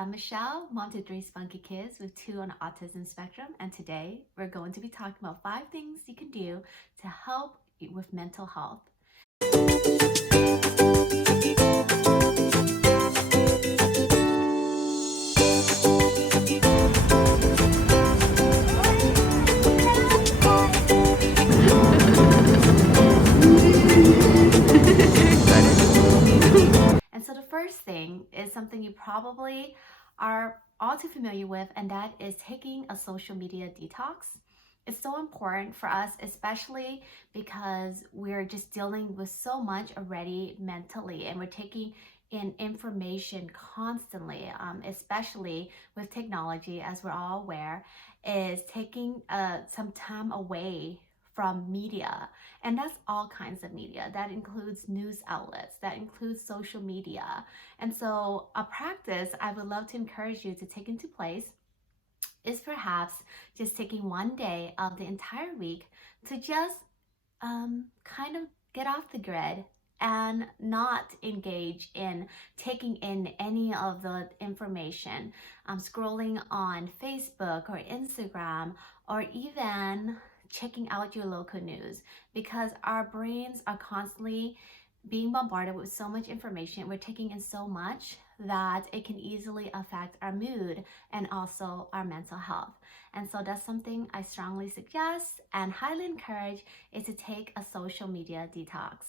I'm Michelle, mom to 3 spunky kids with 2 on the autism spectrum, and today we're going to be talking about 5 things you can do to help you with mental health. And so the first thing is something you probably are all too familiar with, and that is taking a social media detox. It's so important for us, especially because we're just dealing with so much already mentally, and we're taking in information constantly, especially with technology, as we're all aware, is taking some time away from media. And that's all kinds of media. That includes news outlets, that includes social media. And so a practice I would love to encourage you to take into place is perhaps just taking one day of the entire week to just kind of get off the grid and not engage in taking in any of the information, scrolling on Facebook or Instagram, or even checking out your local news, because our brains are constantly being bombarded with so much information. We're taking in so much that it can easily affect our mood and also our mental health. And so that's something I strongly suggest and highly encourage, is to take a social media detox.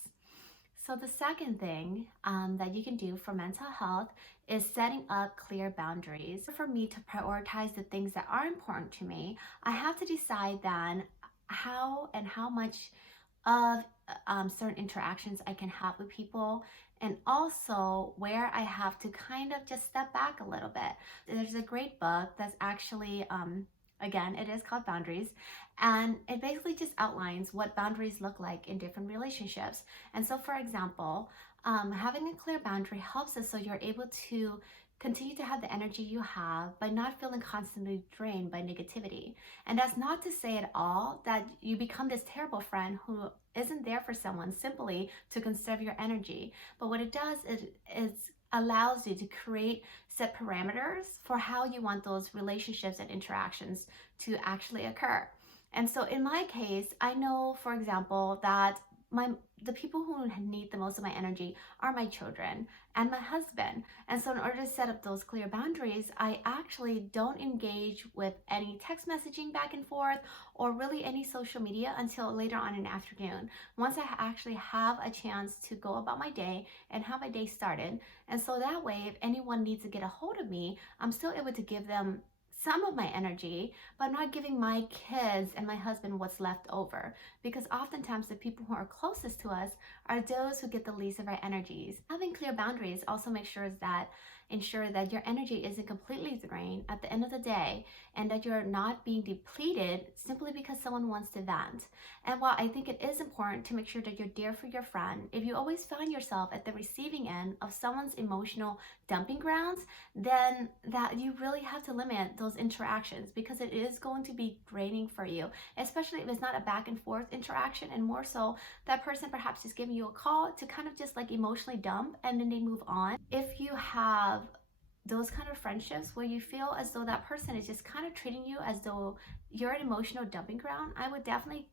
So the second thing that you can do for mental health is setting up clear boundaries. For me to prioritize the things that are important to me, I have to decide then how much of certain interactions I can have with people, and also where I have to kind of just step back a little bit. There's a great book that's actually, again, it is called Boundaries, and it basically just outlines what boundaries look like in different relationships. And so, for example, having a clear boundary helps us so you're able to continue to have the energy you have by not feeling constantly drained by negativity. And that's not to say at all that you become this terrible friend who isn't there for someone simply to conserve your energy. But what it does is allows you to create set parameters for how you want those relationships and interactions to actually occur. And so in my case, I know, for example, that the people who need the most of my energy are my children and my husband. And so in order to set up those clear boundaries, I actually don't engage with any text messaging back and forth or really any social media until later on in the afternoon, once I actually have a chance to go about my day and how my day started. And so that way, if anyone needs to get a hold of me, I'm still able to give them some of my energy, but I'm not giving my kids and my husband what's left over, because oftentimes the people who are closest to us are those who get the least of our energies. Having clear boundaries also ensure that your energy isn't completely drained at the end of the day, and that you're not being depleted simply because someone wants to vent. And while I think it is important to make sure that you're there for your friend, if you always find yourself at the receiving end of someone's emotional dumping grounds, then that you really have to limit those interactions, because it is going to be draining for you, especially if it's not a back and forth interaction, and more so that person perhaps just giving you a call to kind of just like emotionally dump and then they move on. If you have those kind of friendships where you feel as though that person is just kind of treating you as though you're an emotional dumping ground, I would definitely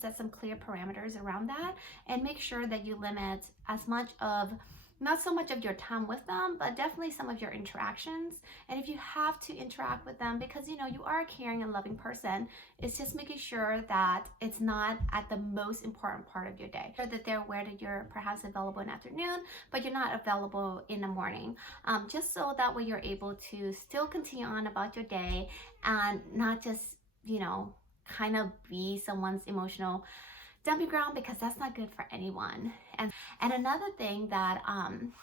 set some clear parameters around that and make sure that you limit as much of, not so much of your time with them, but definitely some of your interactions. And if you have to interact with them because you are a caring and loving person, it's just making sure that it's not at the most important part of your day, or that they're aware that you're perhaps available in the afternoon but you're not available in the morning, just so that way you're able to still continue on about your day and not just kind of be someone's emotional dumping ground, because that's not good for anyone. And another thing that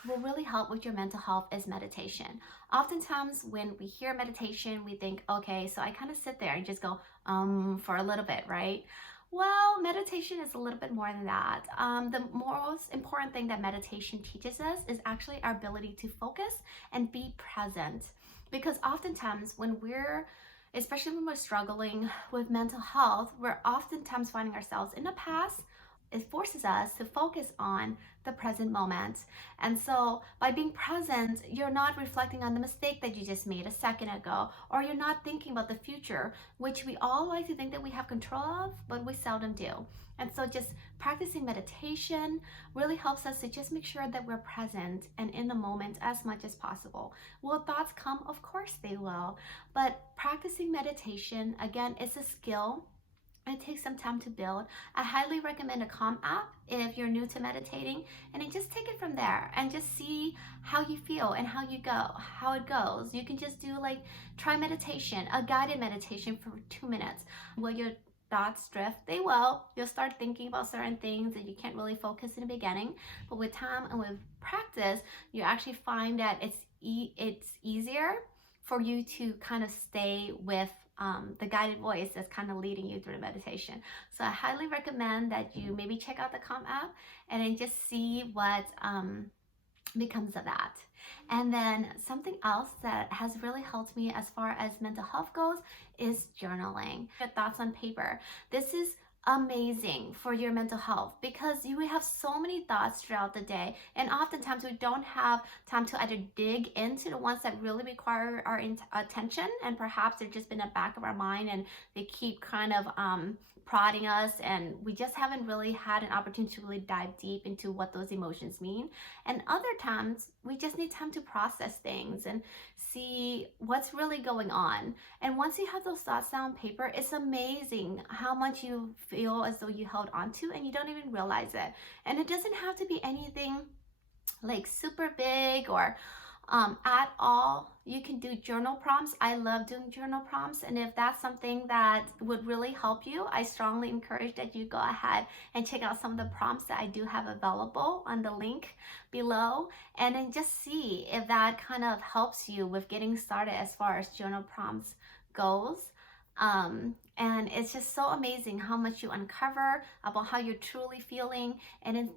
will really help with your mental health is meditation. Oftentimes when we hear meditation, we think, okay, so I kind of sit there and just go for a little bit, right? Well, meditation is a little bit more than that. The most important thing that meditation teaches us is actually our ability to focus and be present. Because oftentimes especially when we're struggling with mental health, we're oftentimes finding ourselves in the past it forces us to focus on the present moment. And so by being present, you're not reflecting on the mistake that you just made a second ago, or you're not thinking about the future, which we all like to think that we have control of, but we seldom do. And so just practicing meditation really helps us to just make sure that we're present and in the moment as much as possible. Will thoughts come? Of course they will. But practicing meditation, again, is a skill. It takes some time to build. I highly recommend a Calm app if you're new to meditating, and then just take it from there and just see how you feel and how it goes. You can just do like try meditation, a guided meditation for 2 minutes. Will your thoughts drift? They will. You'll start thinking about certain things that you can't really focus in the beginning, but with time and with practice, you actually find that it's easier for you to kind of stay with the guided voice that's kind of leading you through the meditation. So I highly recommend that you maybe check out the Calm app and then just see what becomes of that. And then something else that has really helped me as far as mental health goes is journaling. Your thoughts on paper. This is amazing for your mental health because you have so many thoughts throughout the day, and oftentimes we don't have time to either dig into the ones that really require our attention, and perhaps they've just been in the back of our mind and they keep kind of prodding us, and we just haven't really had an opportunity to really dive deep into what those emotions mean. And other times we just need time to process things and see what's really going on. And once you have those thoughts down on paper, it's amazing how much you feel as though you held onto and you don't even realize it. And it doesn't have to be anything like super big or at all. You can do journal prompts. I love doing journal prompts, and if that's something that would really help you, I strongly encourage that you go ahead and check out some of the prompts that I do have available on the link below, and then just see if that kind of helps you with getting started as far as journal prompts goes. And it's just so amazing how much you uncover about how you're truly feeling, and then,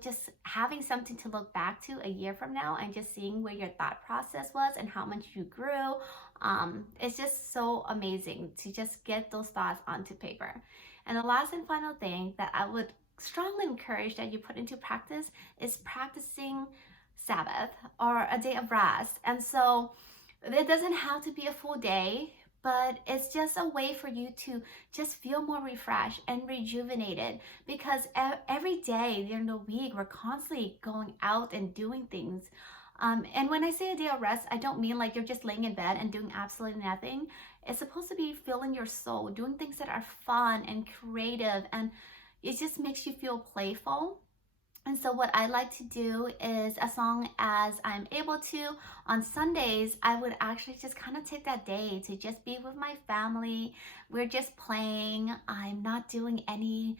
just having something to look back to a year from now and just seeing where your thought process was and how much you grew. It's just so amazing to just get those thoughts onto paper. And the last and final thing that I would strongly encourage that you put into practice is practicing Sabbath, or a day of rest. And so it doesn't have to be a full day, but it's just a way for you to just feel more refreshed and rejuvenated, because every day during the week, we're constantly going out and doing things. And when I say a day of rest, I don't mean like you're just laying in bed and doing absolutely nothing. It's supposed to be filling your soul, doing things that are fun and creative, and it just makes you feel playful. And so what I like to do is, as long as I'm able to, on Sundays, I would actually just kind of take that day to just be with my family. We're just playing. I'm not doing I'm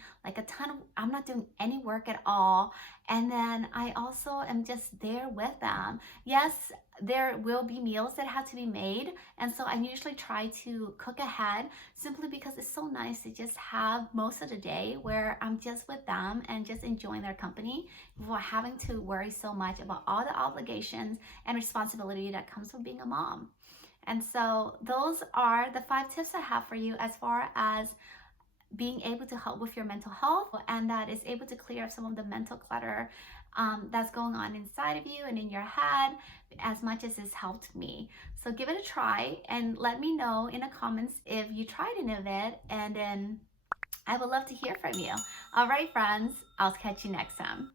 not doing any work at all. And then I also am just there with them. Yes, there will be meals that have to be made. And so I usually try to cook ahead, simply because it's so nice to just have most of the day where I'm just with them and just enjoying their company without having to worry so much about all the obligations and responsibility that comes with being a mom. And so those are the 5 tips I have for you as far as being able to help with your mental health, and that is able to clear up some of the mental clutter that's going on inside of you and in your head, as much as it's helped me. So give it a try and let me know in the comments if you tried any of it, and then I would love to hear from you. All right, friends, I'll catch you next time.